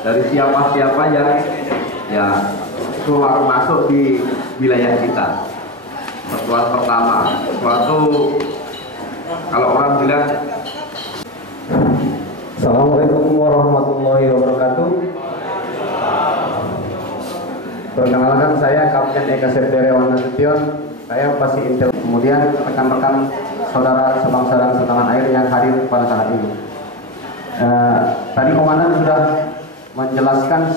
Dari siapa-siapa yang ya keluar masuk di wilayah kita. Persoalan pertama, suatu kalau orang bilang Assalamualaikum warahmatullahi wabarakatuh. Perkenalkan, saya Kapten Eka Septiawan Nasution. Saya pasti intel. Kemudian rekan-rekan saudara sebangsa dan setanah air yang hadir pada saat ini. Tadi komandan sudah menjelaskan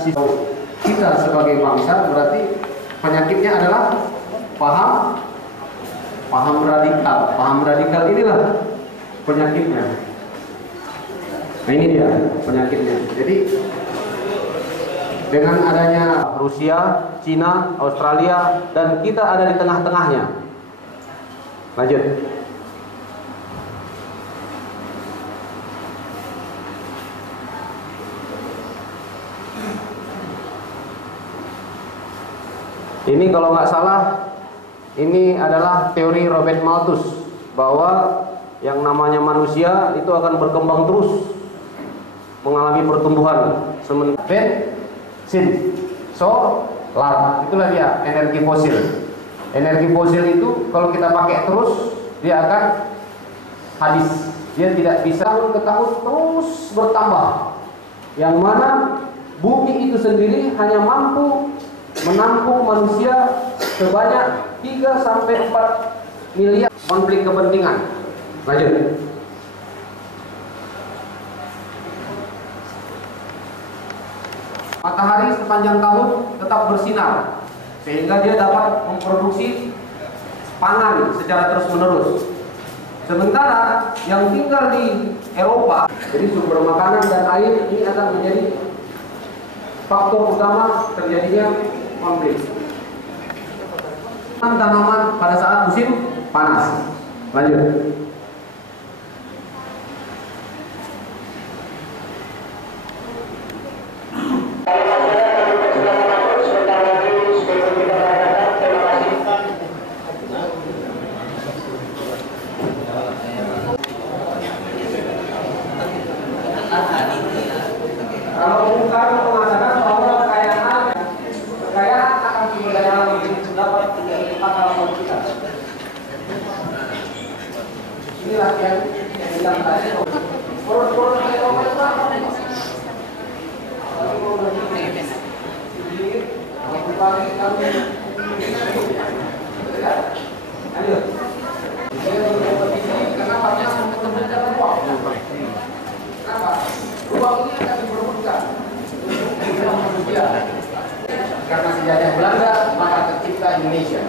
kita sebagai bangsa, berarti penyakitnya adalah paham radikal. Paham radikal inilah penyakitnya. Nah, ini dia penyakitnya. Jadi dengan adanya Rusia, Cina, Australia, dan kita ada di tengah-tengahnya. Lanjut. Ini kalau nggak salah, ini adalah teori Robert Malthus bahwa yang namanya manusia itu akan berkembang terus, mengalami pertumbuhan sementara sin, so, lar, itulah dia energi fosil. Energi fosil itu kalau kita pakai terus, dia akan habis. Dia tidak bisa tahun ke tahun terus bertambah. Yang mana bumi itu sendiri hanya mampu menampung manusia sebanyak 3-4 miliar konflik kepentingan. Lanjut. Matahari sepanjang tahun tetap bersinar sehingga dia dapat memproduksi pangan secara terus-menerus. Sementara yang tinggal di Eropa, jadi sumber makanan dan air ini akan menjadi faktor utama terjadinya konflik. Tanaman pada saat musim panas. Lanjut. Kalau bukan mengatakan bahwa kekayaan akan sumber daya alam dapat menjadi akal kita. Inilah yang bilang tadi. Poros-poros Eropa itu apa? Ayo. Dia berkompetisi karena banyak mempertemukan ruang. Kenapa? Ruang ini akan diperebutkan dengan manusia. Karena sejak Belanda maka tercipta Indonesia.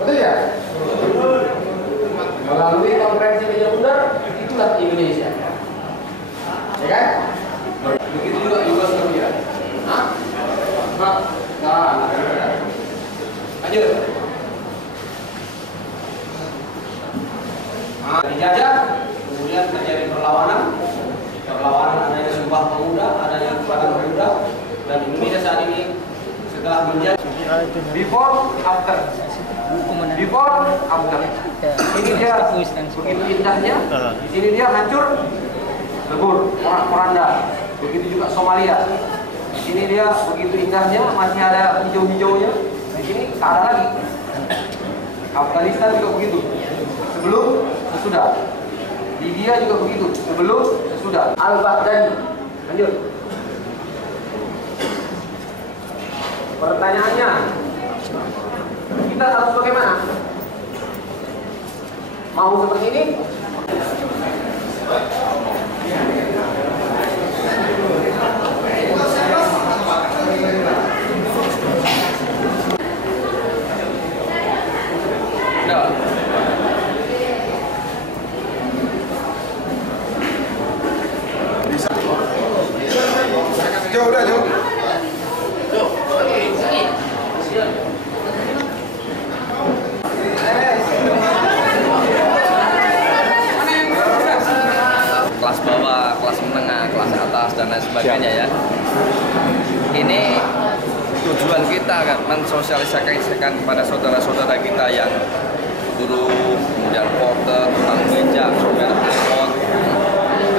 Betul ya? Melalui konferensi meja bundar itulah Indonesia. Ya kan? Begitu juga Yugoslavia. Lanjut. Dijajah, kemudian terjadi perlawanan adanya Sumpah Pemuda, adanya Gerakan Pemuda, dan Indonesia saat ini setelah menjadi before after. Ini dia begitu indahnya, di sini dia hancur, lebur, porak-poranda. Begitu juga Somalia. Di sini dia begitu indahnya, masih ada hijau-hijaunya. Di sini tak ada lagi. Afghanistan juga begitu. Sebelum, sesudah. Libya juga begitu. Sebelum, sesudah. Al-Baghdadi. Lanjut. Pertanyaannya, kita harus bagaimana? Mau seperti ini? Jauh dah, jauh. sebagainya ya. Ini tujuan kita kan mensosialisasikan kepada saudara-saudara kita yang guru, kemudian porter, tukang beca, sopir angkot,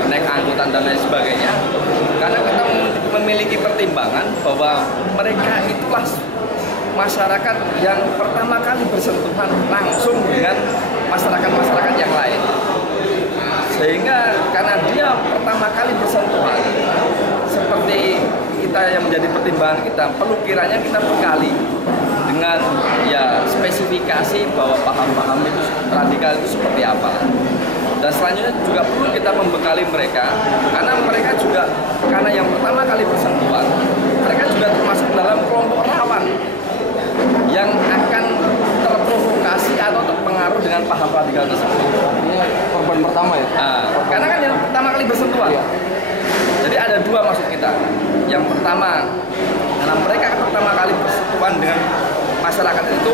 naik angkutan dan lain sebagainya. Karena kita memiliki pertimbangan bahwa mereka itulah masyarakat yang pertama kali bersentuhan langsung dengan masyarakat-masyarakat yang lain. Sehingga karena dia pertama kali bersentuhan, seperti kita yang menjadi pertimbangan kita, perlu kiranya kita bekali dengan ya spesifikasi bahwa paham-paham itu radikal itu seperti apa. Dan selanjutnya juga perlu kita membekali mereka, karena mereka juga karena yang pertama kali bersentuhan, mereka juga termasuk dalam kelompok rawan yang akan terprovokasi atau terpengaruh dengan paham radikal tersebut. Ini korban pertama ya? Nah, karena kan yang pertama kali bersentuhan. Iya. Jadi ada dua maksud kita. Yang pertama, karena mereka pertama kali bersentuhan dengan masyarakat itu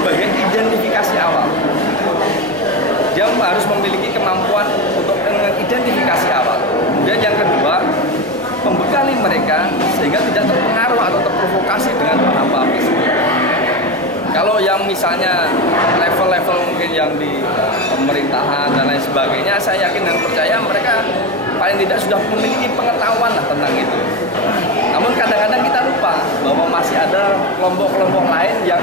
sebagai identifikasi awal. Dia harus memiliki kemampuan untuk mengidentifikasi awal. Kemudian yang kedua, membekali mereka sehingga tidak terpengaruh atau terprovokasi dengan paham-paham tersebut. Kalau yang misalnya level-level mungkin yang di pemerintahan dan lain sebagainya, saya yakin dan percaya mereka paling tidak sudah memiliki pengetahuan lah tentang itu. Namun kadang-kadang kita lupa bahwa masih ada kelompok-kelompok lain yang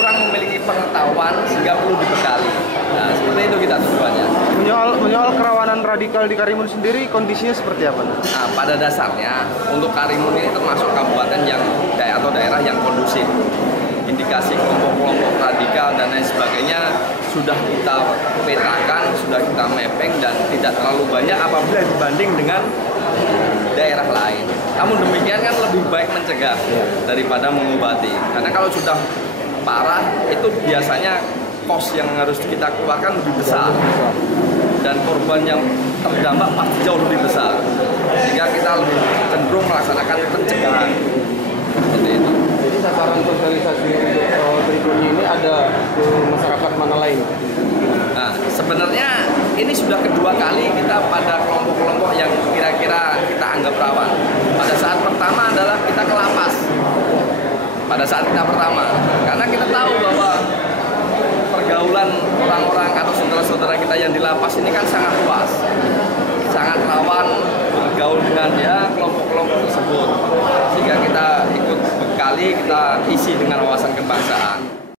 kurang memiliki pengetahuan sehingga perlu dibekali. Nah, seperti itu kita tujuannya. Menyoal kerawanan radikal di Karimun sendiri, kondisinya seperti apa? Nah, pada dasarnya untuk Karimun ini termasuk kabupaten yang atau daerah yang kondusif. Indikasi kelompok-kelompok radikal dan lain sebagainya sudah kita petakan, sudah kita mapping dan tidak terlalu banyak apabila dibanding dengan daerah lain. Namun demikian kan lebih baik mencegah daripada mengobati. Karena kalau sudah parah itu biasanya kos yang harus kita keluarkan lebih besar dan korban yang terdampak pasti jauh lebih besar. Sehingga kita lebih cenderung melaksanakan pencegahan seperti itu. Jadi sasaran sosialisasi untuk berikutnya ini ada ke masyarakat mana lain? Nah, sebenarnya ini sudah kedua kali kita pada kelompok-kelompok yang kira-kira kita anggap rawan. Pada saat pertama adalah kita ke lapas. Pada saat kita pertama, karena kita tahu bahwa pergaulan orang-orang atau saudara-saudara kita yang di lapas ini kan sangat luas, sangat rawan bergaul dengan ya kelompok-kelompok tersebut. Sehingga kita ikut bekali, kita isi dengan wawasan kebangsaan.